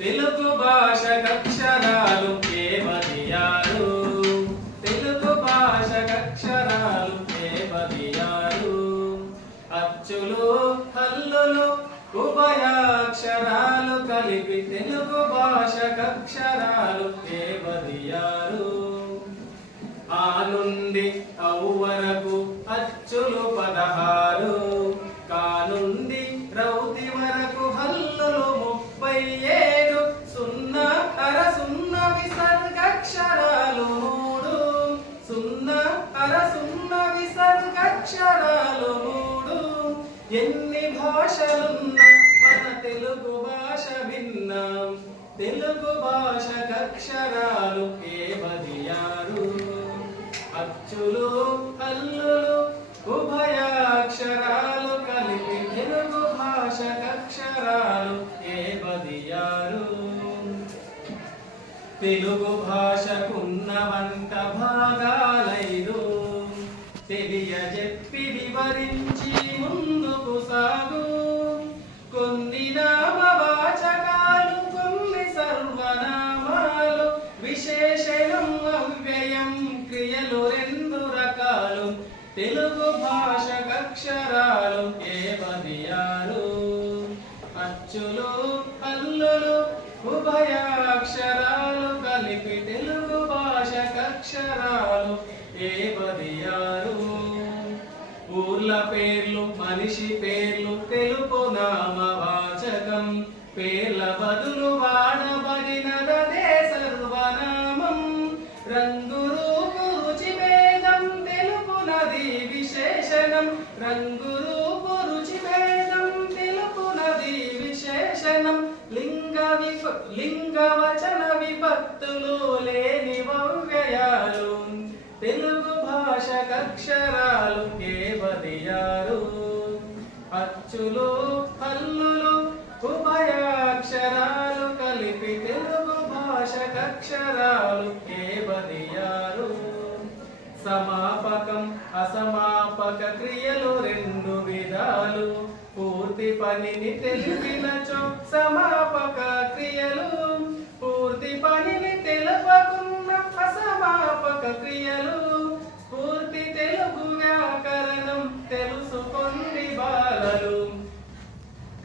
తెలుగు భాషకక్షరాలు కేవలియాలు తెలుగు భాషకక్షరాలు కేవలియాలు అచ్చులు హల్లులు ఉభయాక్షరాలు కలిపి తెలుగు భాషకక్షరాలు కేవలియాలు ఆ నుండి ఔ వరకు అచ్చులు 16 కానుండి రౌతి వరకు హల్లులు 37 సున్నా అర సున్నా విసర్గక్షరాలు 3 సున్నా అర సున్నా విసర్గక్షరాలు 3 ఎన్ని భాషలున్నా మన తెలుగు భాష విన్నాం తెలుగు భాషకక్షరాలు కేవలియాలు అచ్చులు హల్లులు ఉభయాక్షరాలు కలిపి తెలుగు భాషకక్షరాలు కేవలియాలు తెలుగు భాషకున్న వంట భాగాలైదు తెలియజెప్పి వివరించి ముందుకు సాగు కొన్ని నామవాచకాలు కొన్ని సర్వనామాలు విశేషణం అవ్యయం క్రియలు 2 రకాలు తెలుగు భాషకక్షరాలు కేవలియాలు అచ్చులు హల్లులు ఉభయాక్షరాలు కలిపి తెలుగు భాషకక్షరాలు కేవలియాలు ఊర్ల పేర్లు మనిషి పేర్లు తెలుపు నామవాచకం పేర్ల బదులు వాడబడినదే సర్వనామం రంగు రూపు రుచి భేదం తెలుపునది విశేషణం రంగు రూపు రుచి భేదం తెలుపునది విశేషణం లింగ వచన విభక్తులు లేని అవ్యయాలు తెలుగు భాషకక్షరాలు కేవలియాలు అచ్చులు హల్లులు ఉభయాక్షరాలు కలిపి తెలుగు భాషకక్షరాలు కేవలియాలు సమాపకం అసమాపక క్రియలు 2 విధాలు పూర్తి పనిని తెలిపినచో సమాపక క్రియలు పూర్తి పనిని తెలుపకున్న అసమాపక క్రియలు పూర్తి తెలుగు వ్యాకరణం తెలుసుకొండి బాలలు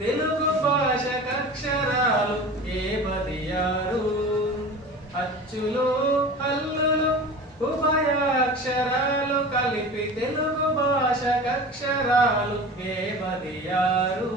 తెలుగు భాషకక్షరాలు కేవలియాలు అచ్చులు హల్లులు ఉభయాక్షరాలు కలిపి తెలుగు భాషకక్షరాలు కేవలియాలు